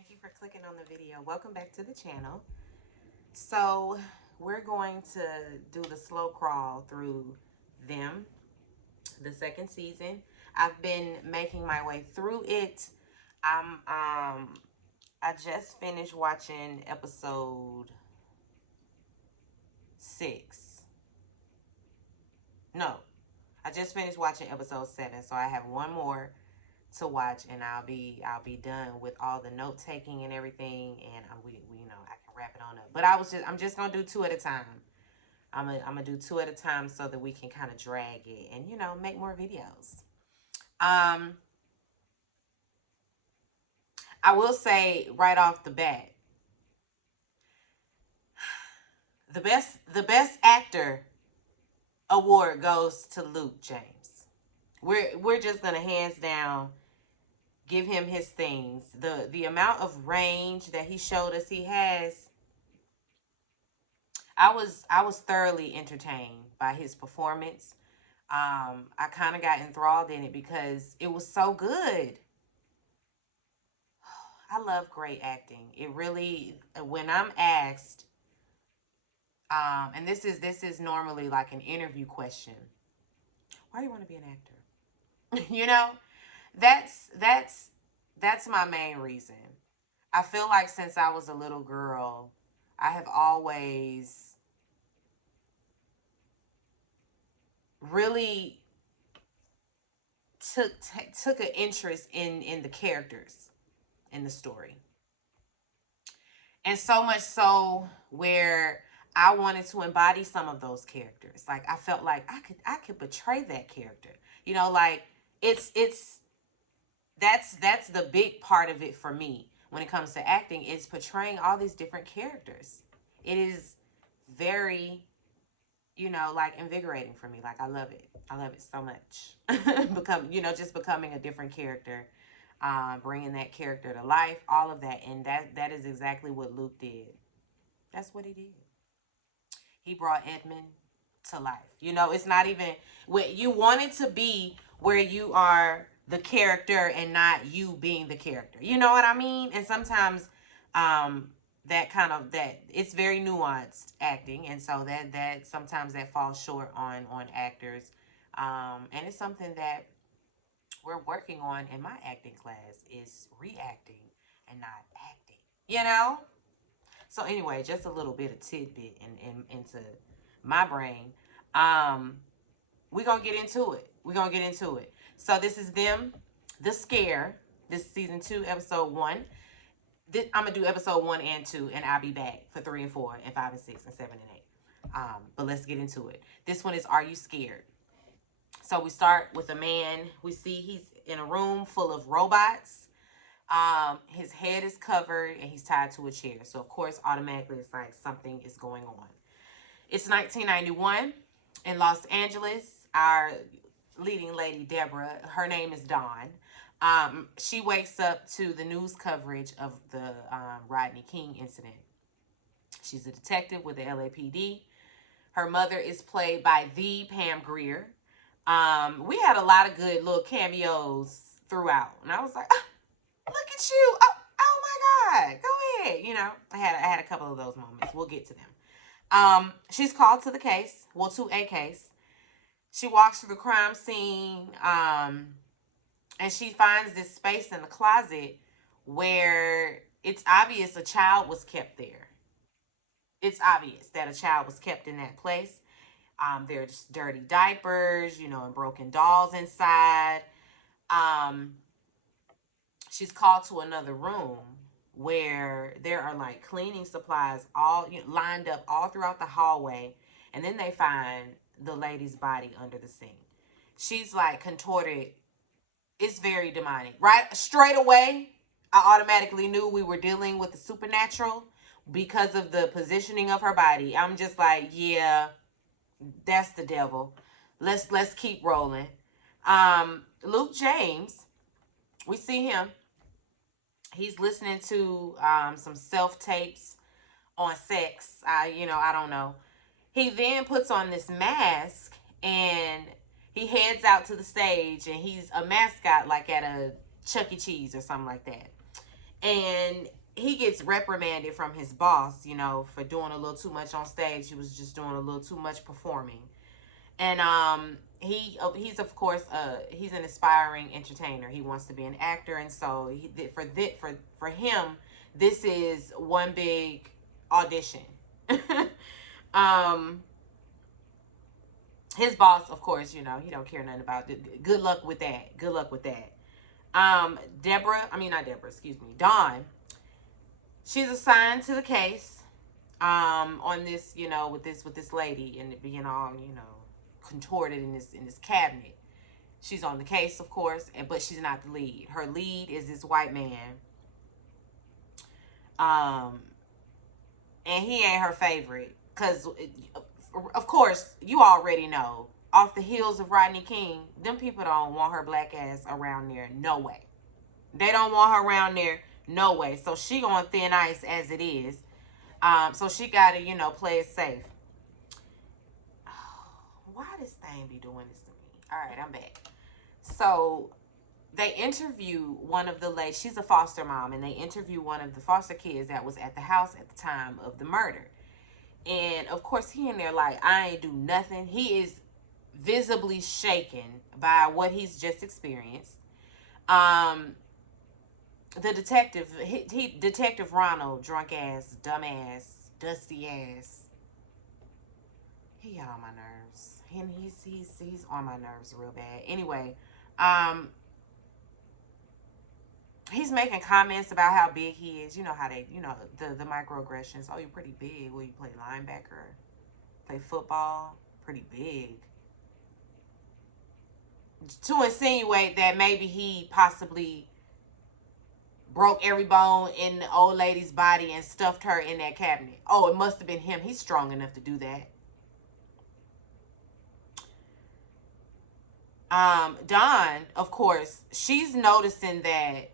Thank you for clicking on the video. Welcome back to the channel. So we're going to do the slow crawl through them, the second season. I've been making my way through it. I just finished watching episode 6. No, I just finished watching episode 7, so I have one more to watch, and I'll be done with all the note taking and everything, and I can wrap it on up. But I'm just gonna do 2 at a time. I'm gonna do 2 at a time so that we can kind of drag it and make more videos. I will say right off the bat, the best actor award goes to Luke James. We're just gonna hands down give him his things. The amount of range that he showed us he has, I was thoroughly entertained by his performance. I kind of got enthralled in it because it was so good. I love great acting. It really, when I'm asked, and this is normally like an interview question. Why do you want to be an actor? That's my main reason. I feel like since I was a little girl, I have always really took an interest in the characters in the story, and so much so where I wanted to embody some of those characters. Like I felt like I could portray that character. Like it's that's the big part of it for me when it comes to acting, is portraying all these different characters. It is very like invigorating for me. Like I love it so much. Just becoming a different character, bringing that character to life, all of that. And that is exactly what Luke did. That's what he did. He brought Edmund to life. It's not even what you want it to be, where you are the character and not you being the character. You know what I mean? And sometimes that it's very nuanced acting, and so that sometimes that falls short on actors. And it's something that we're working on in my acting class, is reacting and not acting. So anyway, just a little bit of tidbit into my brain. We're gonna get into it. So this is them, The Scare. This is season 2, episode 1. I'm gonna do episode 1 and 2, and I'll be back for 3 and 4 and 5 and 6 and 7 and 8. But let's get into it. This one is Are You Scared? So we start with a man. We see he's in a room full of robots. His head is covered and he's tied to a chair. So of course, automatically it's like something is going on. It's 1991 in Los Angeles. Our leading lady, Deborah, her name is Dawn. She wakes up to the news coverage of the Rodney King incident. She's a detective with the LAPD. Her mother is played by the Pam Grier. We had a lot of good little cameos throughout, and I was like, oh, look at you! Oh my God! Go ahead. I had a couple of those moments. We'll get to them. She's called to the case. Well, to a case. She walks through the crime scene, and she finds this space in the closet where it's obvious a child was kept there. It's obvious that a child was kept in that place. There's dirty diapers, and broken dolls inside. She's called to another room where there are like cleaning supplies all lined up all throughout the hallway. And then they find the lady's body under the sink. She's like contorted. It's very demonic, right? Straight away, I automatically knew we were dealing with the supernatural because of the positioning of her body. I'm just like, yeah, that's the devil. Let's keep rolling. Luke James, we see him. He's listening to some self-tapes on sex. I don't know. He then puts on this mask and he heads out to the stage, and he's a mascot like at a Chuck E. Cheese or something like that. And he gets reprimanded from his boss, you know, for doing a little too much on stage. He was just doing a little too much performing. And he's of course he's an aspiring entertainer. He wants to be an actor, and so for him, this is one big audition. um his boss, of course, you know, he don't care nothing about it. Good luck with that. Good luck with that. Not Deborah, excuse me, Dawn. She's assigned to the case. On this, you know, with this lady and it being all, you know, contorted in this cabinet. She's on the case, of course, but she's not the lead. Her lead is this white man. Um, and he ain't her favorite because, of course, you already know. Off the heels of Rodney King, them people don't want her black ass around there. No way. They don't want her around there. No way. So she on thin ice as it is. So she got to, you know, play it safe. Why this thing be doing this to me? All right, I'm back. So they interview one of the ladies. She's a foster mom, and they interview one of the foster kids that was at the house at the time of the murder. And of course, he in there like, I ain't do nothing. He is visibly shaken by what he's just experienced. The detective, Detective Ronald, drunk ass, dumb ass, dusty ass. He got on my nerves, and he's on my nerves real bad. Anyway, he's making comments about how big he is. You know how they, you know, the microaggressions. Oh, you're pretty big. Will you play linebacker? Play football? Pretty big. To insinuate that maybe he possibly broke every bone in the old lady's body and stuffed her in that cabinet. Oh, it must have been him. He's strong enough to do that. Dawn, of course, she's noticing that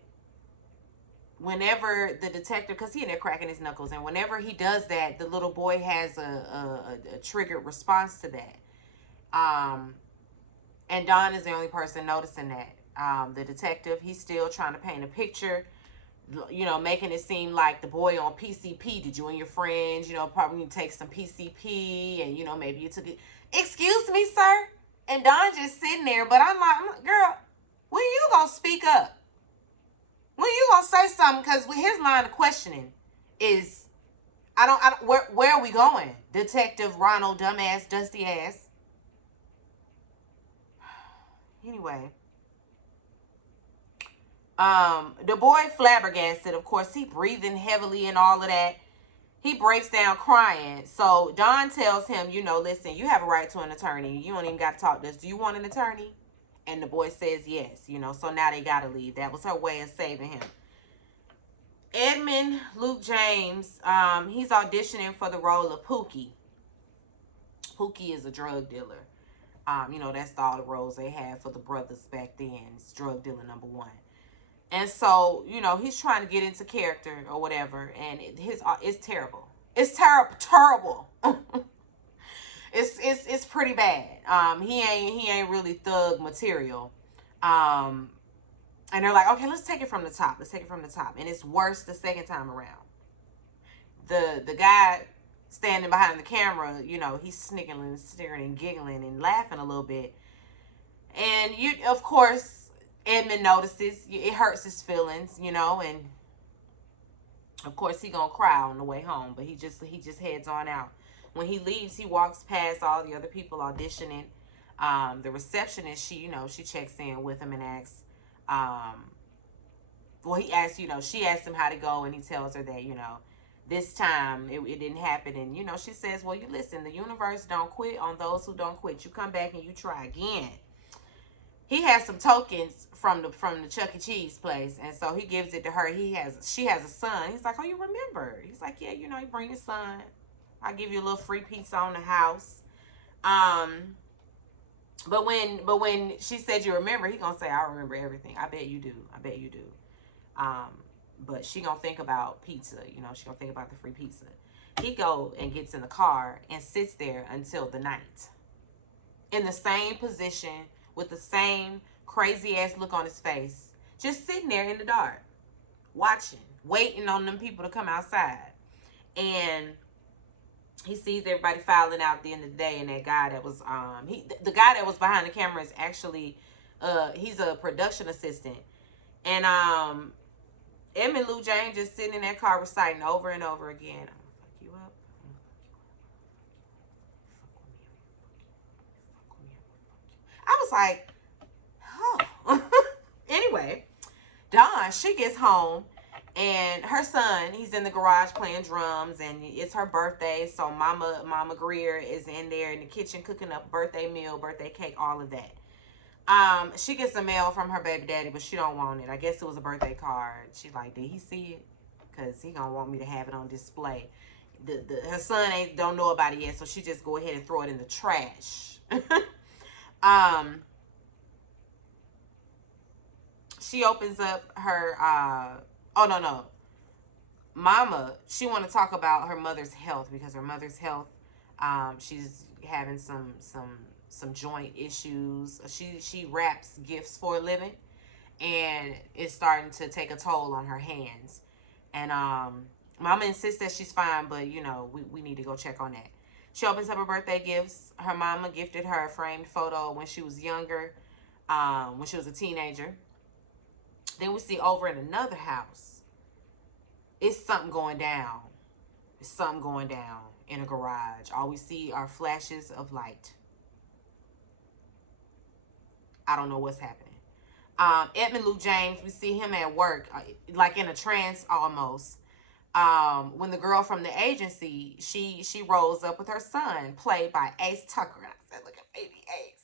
whenever the detective, because he in there cracking his knuckles, and whenever he does that, the little boy has a triggered response to that. And Dawn is the only person noticing that. The detective, he's still trying to paint a picture, you know, making it seem like the boy on PCP. Did you and your friends, you know, probably need to take some PCP, and, you know, maybe you took it. Excuse me, sir? And Dawn just sitting there, but I'm like, girl, when you gonna speak up? When you gonna say something? Because his line of questioning is, where are we going? Detective Ronald, dumbass, dusty ass. Anyway, the boy flabbergasted. Of course, he breathing heavily and all of that. He breaks down crying. So Dawn tells him, you know, listen, you have a right to an attorney. You don't even got to talk to us. Do you want an attorney? And the boy says yes, you know, so now they got to leave. That was her way of saving him. Edmund Luke James, he's auditioning for the role of Pookie. Pookie is a drug dealer. You know, that's all the roles they had for the brothers back then. It's drug dealer number one. And so, you know, he's trying to get into character or whatever, and it's terrible. It's terrible. It's pretty bad. He ain't really thug material. And they're like, okay, let's take it from the top. Let's take it from the top. And it's worse the second time around. The guy standing behind the camera, you know, he's sniggling, staring, and giggling and laughing a little bit. And of course, Edmund notices. It hurts his feelings, you know, and of course he gonna cry on the way home, but he just heads on out. When he leaves, he walks past all the other people auditioning. The receptionist, she checks in with him and asks, he asks, she asks him how to go, and he tells her that, this time it didn't happen. And, she says, well, you listen, the universe don't quit on those who don't quit. You come back and you try again. He has some tokens from the Chuck E. Cheese place, and so he gives it to her. She has a son. He's like, oh, you remember? He's like, yeah, you bring your son. I'll give you a little free pizza on the house. But when she said you remember, he gonna say, I remember everything. I bet you do. I bet you do. But she gonna think about pizza. She gonna think about the free pizza. He go and gets in the car and sits there until the night, in the same position, with the same crazy ass look on his face, just sitting there in the dark, watching waiting on them people to come outside. And he sees everybody filing out at the end of the day, and that guy that was the guy that was behind the camera is actually he's a production assistant. And Emmett Lou James just sitting in that car reciting over and over again, I'm gonna fuck you up. I was like, oh. Anyway, Dawn, she gets home, and her son, he's in the garage playing drums, and it's her birthday, so Mama Greer is in there in the kitchen cooking up birthday meal, birthday cake, all of that. She gets a mail from her baby daddy, but she don't want it. I guess it was a birthday card. She like, did he see it? Cause he gonna want me to have it on display. Her son don't know about it yet, so she just go ahead and throw it in the trash. um, she opens up her oh no, Mama, she want to talk about her mother's health, because her mother's health, she's having some joint issues. She wraps gifts for a living, and it's starting to take a toll on her hands. And Mama insists that she's fine, but we need to go check on that. She opens up her birthday gifts. Her mama gifted her a framed photo when she was younger, when she was a teenager. Then we see over in another house, it's something going down. It's something going down in a garage. All we see are flashes of light. I don't know what's happening. Edmund Lou James, we see him at work, like in a trance almost. When the girl from the agency, she rolls up with her son, played by Ace Tucker. And I said, look at baby Ace.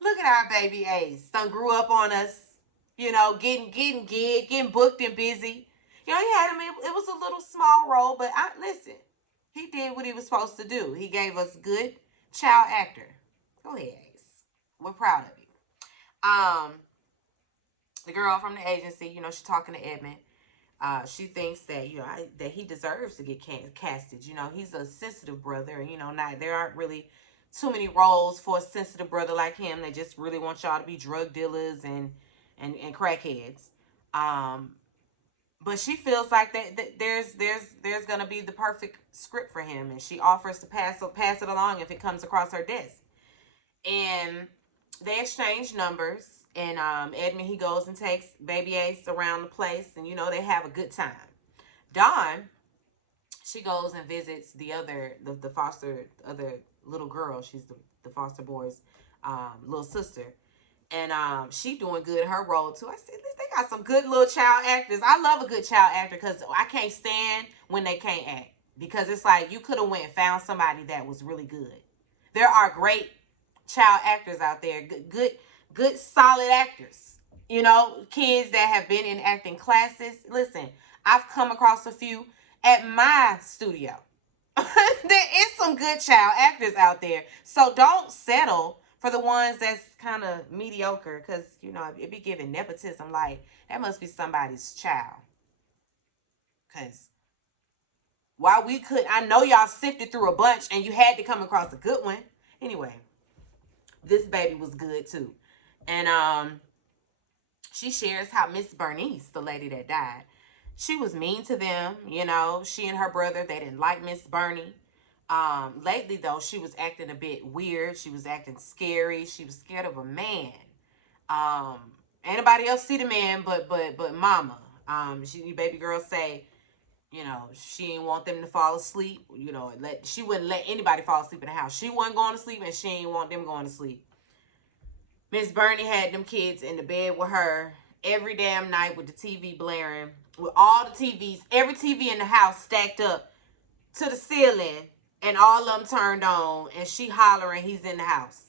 Look at our baby Ace. Son grew up on us, getting booked and busy. He had him, it was a little small role, but listen, he did what he was supposed to do. He gave us good child actor. Go ahead, Ace. We're proud of you. The girl from the agency, she's talking to Edmund. She thinks that that he deserves to get casted. He's a sensitive brother, and not there aren't really too many roles for a sensitive brother like him. They just really want y'all to be drug dealers and crackheads. But she feels like that there's gonna be the perfect script for him, and she offers to pass it along if it comes across her desk. And they exchange numbers, and Edmund, he goes and takes baby Ace around the place, and they have a good time. Dawn, she goes and visits the foster other little girl. She's the foster boy's little sister, and she doing good in her role too. I said, they got some good little child actors. I love a good child actor, because I can't stand when they can't act, because it's like you could have went and found somebody that was really good. There are great child actors out there, good solid actors. Kids that have been in acting classes. Listen, I've come across a few at my studio. There is some good child actors out there, so don't settle for the ones that's kind of mediocre, because it be giving nepotism. Like, that must be somebody's child. Because while I know y'all sifted through a bunch and you had to come across a good one. Anyway, this baby was good too. And she shares how Miss Bernice, the lady that died, she was mean to them. She and her brother, they didn't like Miss Bernie. Lately though, she was acting a bit weird. She was acting scary. She was scared of a man. Anybody else see the man but Mama. Baby girl say, she didn't want them to fall asleep. She wouldn't let anybody fall asleep in the house. She wasn't going to sleep, and she didn't want them going to sleep. Miss Bernie had them kids in the bed with her every damn night, with the TV blaring, with all the TVs, every TV in the house stacked up to the ceiling, and all of them turned on, and she hollering he's in the house.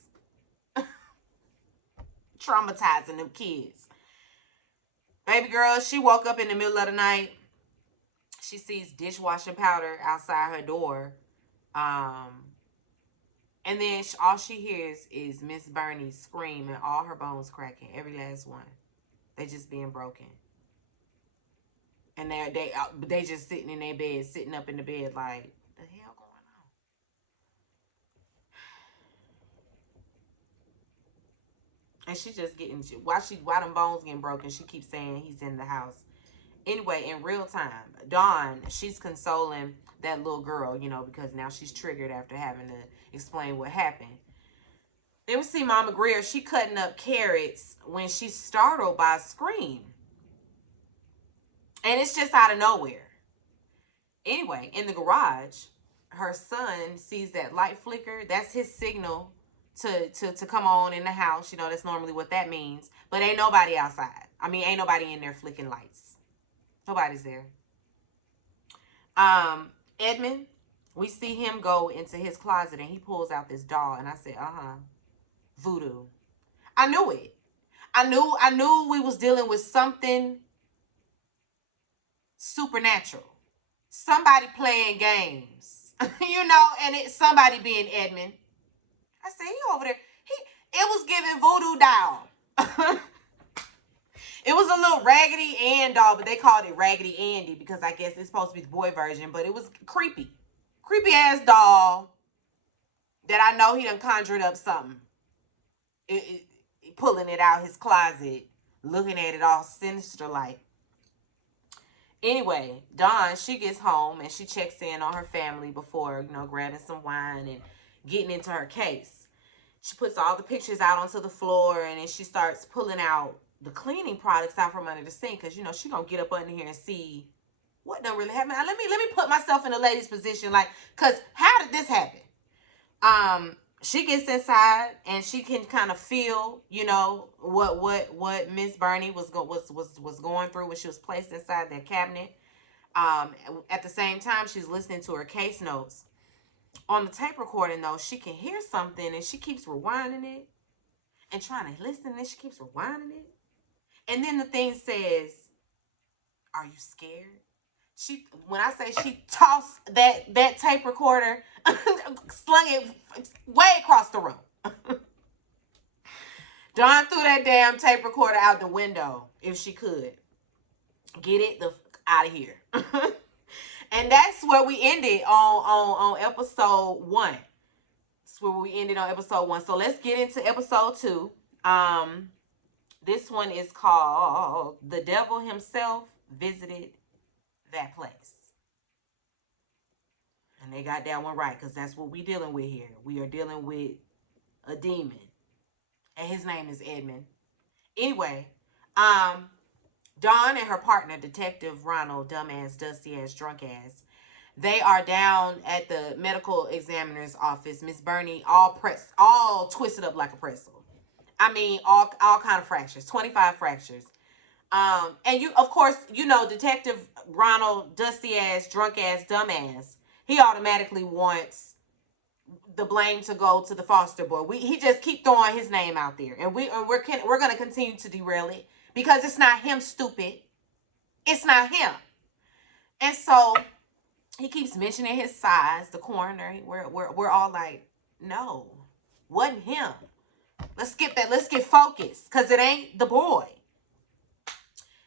Traumatizing them kids. Baby girl, she woke up in the middle of the night. She sees dishwashing powder outside her door. And then all she hears is Miss Bernie scream, and all her bones cracking, every last one. They just being broken. And they just sitting in their bed, sitting up in the bed like, the hell going on? And she just getting, while them bones getting broken, she keeps saying he's in the house. Anyway, in real time, Dawn, she's consoling that little girl, you know, because now she's triggered after having to explain what happened. Then we see Mama Greer, she cutting up carrots when she's startled by a scream. And it's just out of nowhere. Anyway, in the garage, her son sees that light flicker. That's his signal to come on in the house. You know, that's normally what that means. But ain't nobody outside. I mean, ain't nobody in there flicking lights. Nobody's there. Edmund, we see him go into his closet and he pulls out this doll. And I said, voodoo. I knew it. I knew we was dealing with something supernatural. Somebody playing games. You know, and it's somebody being Edmund. I said, he over there. It was giving voodoo doll. It was a little Raggedy Ann doll, but they called it Raggedy Andy because I guess it's supposed to be the boy version, but it was creepy. Creepy ass doll that I know he done conjured up something. Pulling it out his closet, looking at it all sinister like. Anyway, Dawn, she gets home and she checks in on her family before, you know, grabbing some wine and getting into her case. She puts all the pictures out onto the floor and then she starts pulling out the cleaning products out from under the sink because, you know, she gonna get up under here and see what done really happened. Now, let me put myself in the lady's position, like, because how did this happen? She gets inside and she can kind of feel, you know, what Miss Bernie was going through when she was placed inside that cabinet. At the same time, she's listening to her case notes. On the tape recording, though, she can hear something and she keeps rewinding it and trying to listen, and she keeps rewinding it. And then the thing says, "Are you scared?" When I say she tossed that tape recorder, slung it way across the room. Dawn threw that damn tape recorder out the window if she could. Get it out of here. And that's where we ended on episode 1. That's where we ended on episode 1. So let's get into episode 2. This one is called "The Devil Himself Visited That Place." And they got that one right, because that's what we dealing with here. We are dealing with a demon. And his name is Edmund. Anyway, Dawn and her partner, Detective Ronald, dumbass, dusty ass, drunk ass, they are down at the medical examiner's office. Miss Bernie, all twisted up like a pretzel. I mean, all kind of fractures, 25 fractures. And you, of course, you know, Detective Ronald, dusty ass, drunk ass, dumbass, he automatically wants the blame to go to the foster boy. He just keep throwing his name out there, and we're going to continue to derail it because it's not him, stupid. It's not him. And so he keeps mentioning his size, the coroner. We're all like, no, wasn't him. Let's skip that. Let's get focused, because it ain't the boy.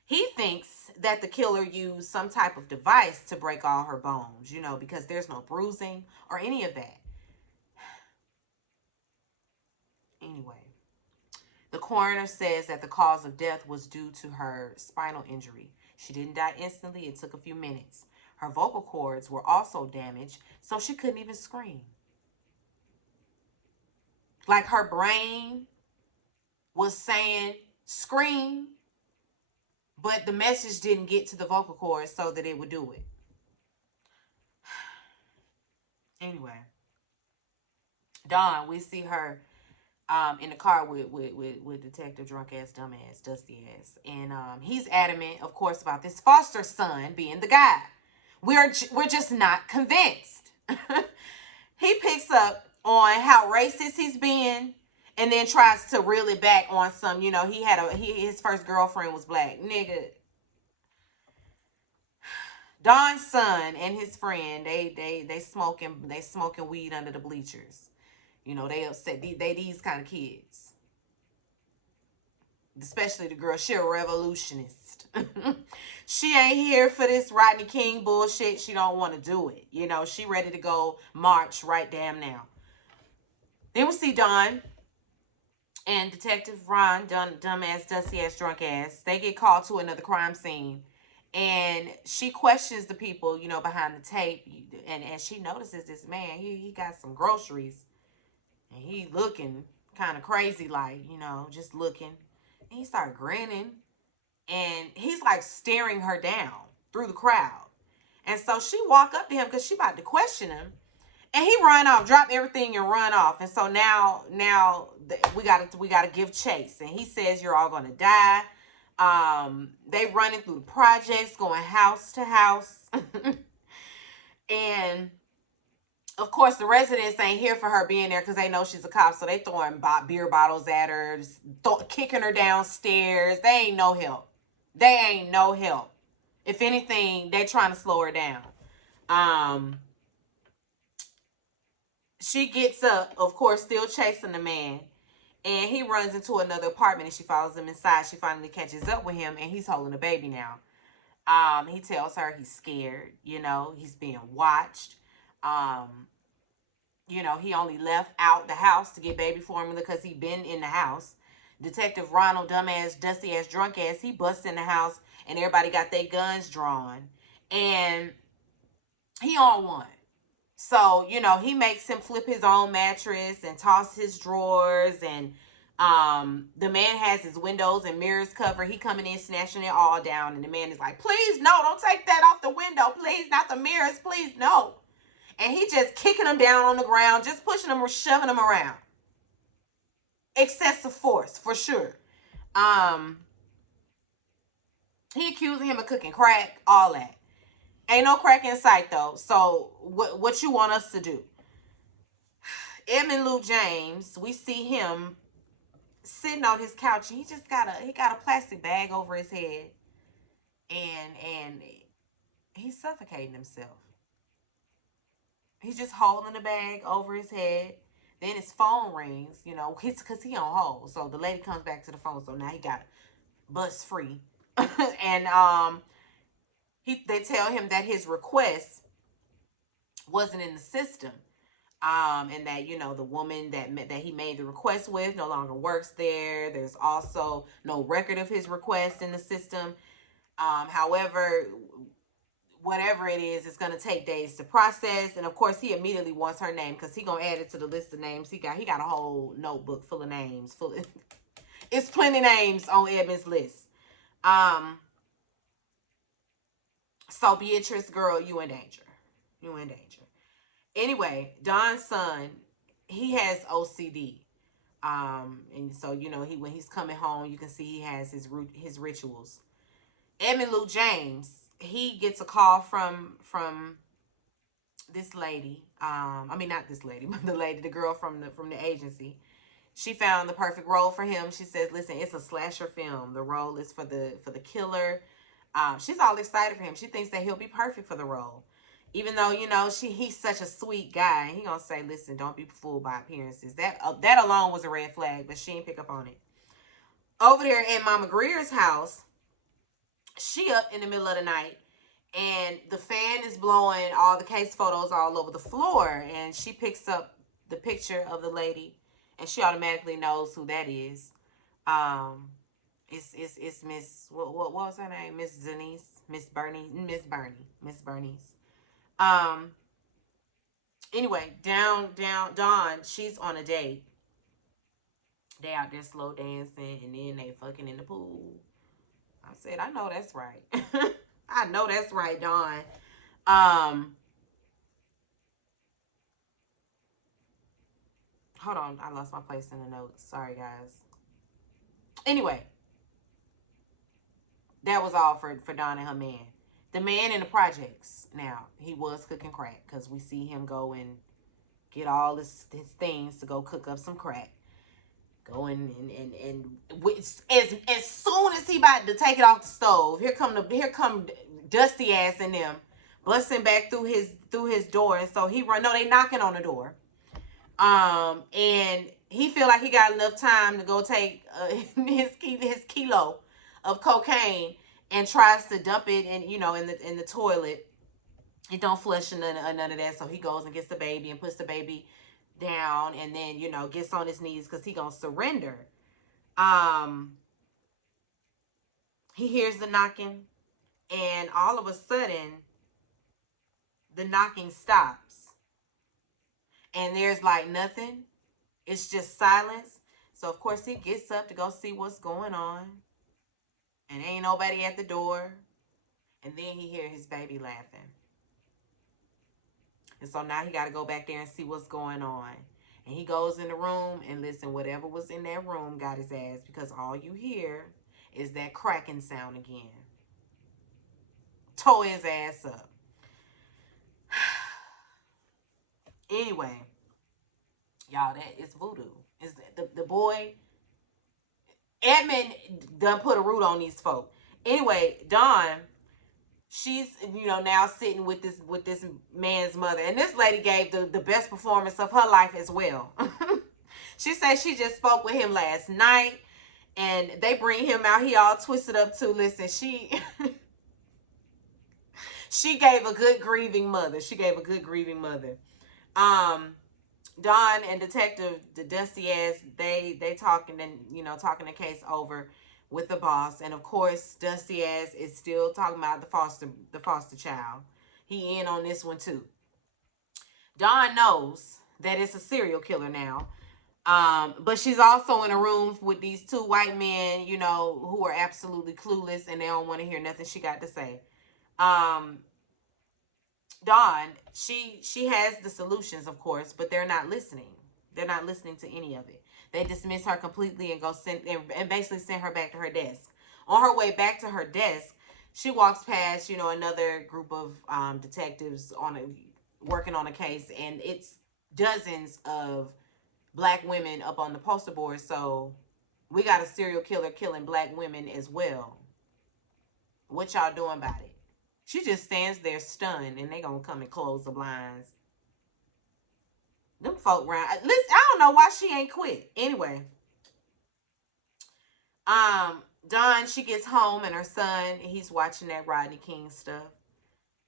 He thinks that the killer used some type of device to break all her bones, you know, because there's no bruising or any of that. Anyway, the coroner says that the cause of death was due to her spinal injury. She didn't die instantly. It took a few minutes. Her vocal cords were also damaged, so she couldn't even scream. Like her brain was saying, scream, but the message didn't get to the vocal cords so that it would do it. Anyway, Dawn, we see her in the car with Detective Drunk Ass, Dumbass, Dusty Ass. And he's adamant, of course, about this foster son being the guy. We're just not convinced. He picks up on how racist he's been, and then tries to reel it back on some, you know, his first girlfriend was black. Nigga. Don's son and his friend, they smoking weed under the bleachers. You know, they upset. They these kind of kids. Especially the girl. She a revolutionist. She ain't here for this Rodney King bullshit. She don't want to do it. You know, she ready to go march right damn now. Then we see Dawn and Detective Ron, dumbass, dusty ass, drunk ass. They get called to another crime scene. And she questions the people, behind the tape, and she notices this man. He got some groceries, and he looking kind of crazy, like, just looking. And he started grinning, and he's like staring her down through the crowd. And so she walk up to him because she about to question him, and he run off, drop everything and run off. And so now we gotta give chase. And he says you're all gonna die. They running through the projects, going house to house, and of course the residents ain't here for her being there because they know she's a cop. So they throwing beer bottles at her, kicking her downstairs. They ain't no help. They ain't no help. If anything, they trying to slow her down. Um, she gets up, of course, still chasing the man, and he runs into another apartment, and she follows him inside. She finally catches up with him, and he's holding a baby now. He tells her he's scared, he's being watched. Um, he only left out the house to get baby formula because he been in the house. Detective Ronald, dumbass, dusty ass, drunk ass, he busts in the house, and everybody got their guns drawn, and he on one. So, he makes him flip his own mattress and toss his drawers. And the man has his windows and mirrors covered. He coming in, snatching it all down. And the man is like, please, no, don't take that off the window. Please, not the mirrors. Please, no. And he just kicking them down on the ground, just pushing them or shoving them around. Excessive force, for sure. Um, he accusing him of cooking crack, all that. Ain't no crack in sight, though. So, what you want us to do? Edmund Lou James, we see him sitting on his couch. He just got a plastic bag over his head, and he's suffocating himself. He's just holding the bag over his head. Then his phone rings, because he on hold. So the lady comes back to the phone. So now he got bus free, and they tell him that his request wasn't in the system. And that the woman that he made the request with no longer works there. There's also no record of his request in the system. However, whatever it is, it's gonna take days to process. And of course, he immediately wants her name because he gonna add it to the list of names. He got a whole notebook full of names. It's plenty names on Edmund's list. So Beatrice, girl, you in danger. You in danger. Anyway, Don's son, he has OCD. And so he when he's coming home, you can see he has his rituals. Edmund Lou James, he gets a call from this lady. I mean, not this lady, but the girl from the agency. She found the perfect role for him. She says, "Listen, it's a slasher film. The role is for the killer." She's all excited for him. She thinks that he'll be perfect for the role. Even though, he's such a sweet guy. He gonna say, listen, don't be fooled by appearances. That alone was a red flag, but she didn't pick up on it. Over there at Mama Greer's house, she up in the middle of the night, and the fan is blowing all the case photos all over the floor, and she picks up the picture of the lady, and she automatically knows who that is. It's Miss, what was her name? Miss Denise, Miss Bernice. Um, Anyway, down, Dawn, she's on a date. They out there slow dancing, and then they fucking in the pool. I said, I know that's right. I know that's right, Dawn. Hold on, I lost my place in the notes. Sorry, guys. Anyway, that was all for Dawn and her man. The man in the projects, now, he was cooking crack, because we see him go and get all his things to go cook up some crack. Going and as soon as he about to take it off the stove, here come Dusty ass and them busting back through his door. And so he run. No, they knocking on the door. And he feel like he got enough time to go take his kilo of cocaine and tries to dump it in the toilet. It don't flush none of that. So he goes and gets the baby and puts the baby down, and then gets on his knees because he gonna surrender. He hears the knocking. And all of a sudden, the knocking stops. And there's like nothing. It's just silence. So, of course, he gets up to go see what's going on. And ain't nobody at the door. And then he hear his baby laughing. And so now he got to go back there and see what's going on. And he goes in the room and listen, whatever was in that room got his ass, because all you hear is that cracking sound again. Tore his ass up. Anyway, y'all, that is voodoo. Is the boy Edmund done put a root on these folk. Anyway, Dawn, she's now sitting with this man's mother, and this lady gave the best performance of her life as well. She said she just spoke with him last night, and they bring him out. He all twisted up too. Listen, she she gave a good grieving mother. Don and Detective the Dusty ass, they talking and talking the case over with the boss, and of course Dusty ass is still talking about the foster child. He in on this one too. Don knows that it's a serial killer now, but she's also in a room with these two white men, who are absolutely clueless and they don't want to hear nothing she got to say. Dawn, she has the solutions, of course, but they're not listening. They're not listening to any of it. They dismiss her completely and and basically send her back to her desk. On her way back to her desk, she walks past, another group of detectives working on a case, and it's dozens of black women up on the poster board. So we got a serial killer killing black women as well. What y'all doing about it? She just stands there stunned, and they gonna come and close the blinds. Them folk round. Listen, I don't know why she ain't quit. Anyway, Dawn, she gets home, and her son, he's watching that Rodney King stuff.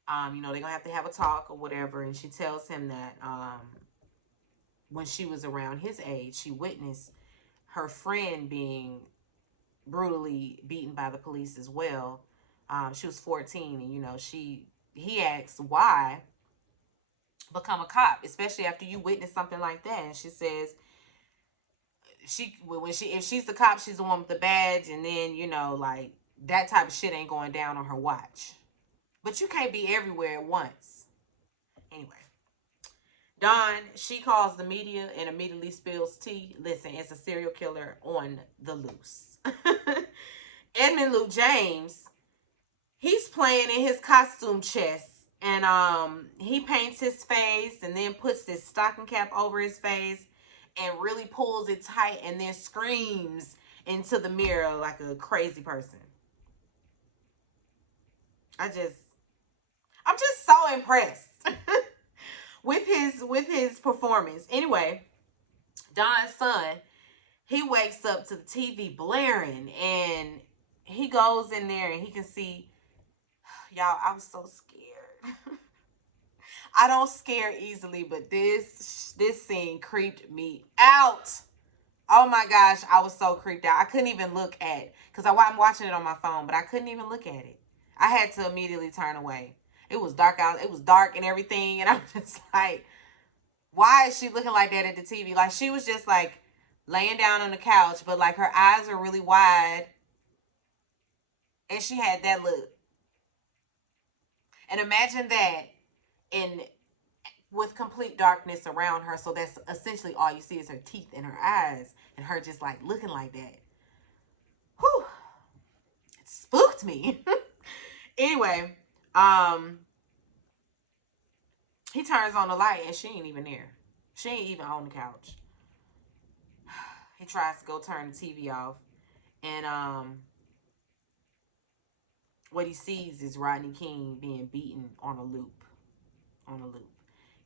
They're gonna have to have a talk or whatever, and she tells him that when she was around his age, she witnessed her friend being brutally beaten by the police as well. She was 14, and he asks why become a cop, especially after you witness something like that. And she says if she's the cop, she's the one with the badge, and then like that type of shit ain't going down on her watch. But you can't be everywhere at once. Anyway, Dawn, she calls the media and immediately spills tea. Listen, it's a serial killer on the loose. Edmund Luke James, he's playing in his costume chest, and he paints his face and then puts this stocking cap over his face and really pulls it tight and then screams into the mirror like a crazy person. I'm just so impressed with his performance. Anyway, Don's son, he wakes up to the TV blaring, and he goes in there and he can see, y'all, I was so scared. I don't scare easily, but this scene creeped me out. Oh my gosh, I was so creeped out. I couldn't even look at, because I'm watching it on my phone, but I couldn't even look at it. I had to immediately turn away. It was dark out. It was dark and everything, and I'm just like, why is she looking like that at the TV? Like, she was just like laying down on the couch, but like her eyes are really wide, and she had that look. And imagine that in with complete darkness around her, so that's essentially all you see is her teeth and her eyes, and her just like looking like that. Whew, it spooked me. Anyway, he turns on the light and she ain't even there. She ain't even on the couch. He tries to go turn the TV off, and what he sees is Rodney King being beaten on a loop.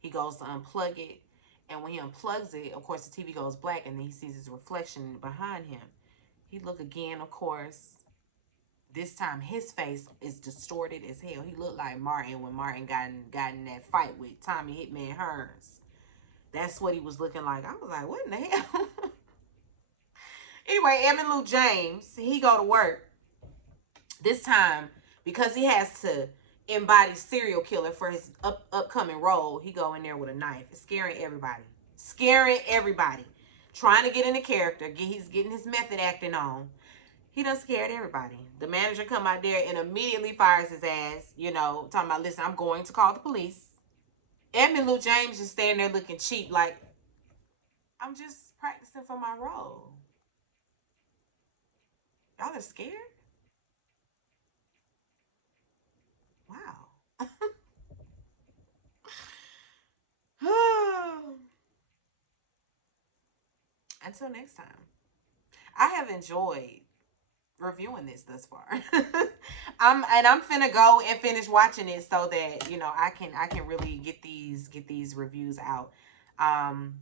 He goes to unplug it, and when he unplugs it, of course the TV goes black, and then he sees his reflection behind him. He look again, of course. This time his face is distorted as hell. He looked like Martin when Martin got in that fight with Tommy Hitman Hearns. That's what he was looking like. I was like, what in the hell? Anyway, Edmund Luke James, he go to work. This time, because he has to embody serial killer for his upcoming role. He go in there with a knife, scaring everybody, scaring everybody, trying to get into character. He's getting his method acting on. He done scared everybody. The manager come out there and immediately fires his ass. You know, talking about, listen, I'm going to call the police. Edmund Lou James just standing there looking cheap, like, I'm just practicing for my role. Y'all are scared? Wow. Until next time. I have enjoyed reviewing this thus far. I'm finna go and finish watching it so that I can really get these reviews out. Um,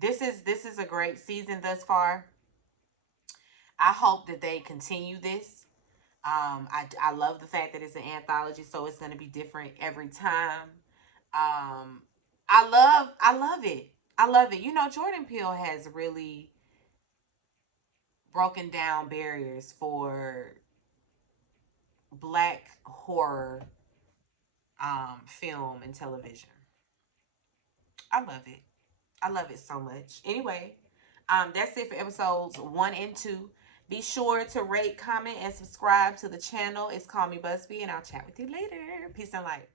this is a great season thus far. I hope that they continue this. I love the fact that it's an anthology, so it's gonna be different every time. Um, I love it. I love it. Jordan Peele has really broken down barriers for black horror film and television. I love it. I love it so much. Anyway, that's it for episodes 1 and 2. Be sure to rate, comment, and subscribe to the channel. It's Call Me Busby, and I'll chat with you later. Peace and light.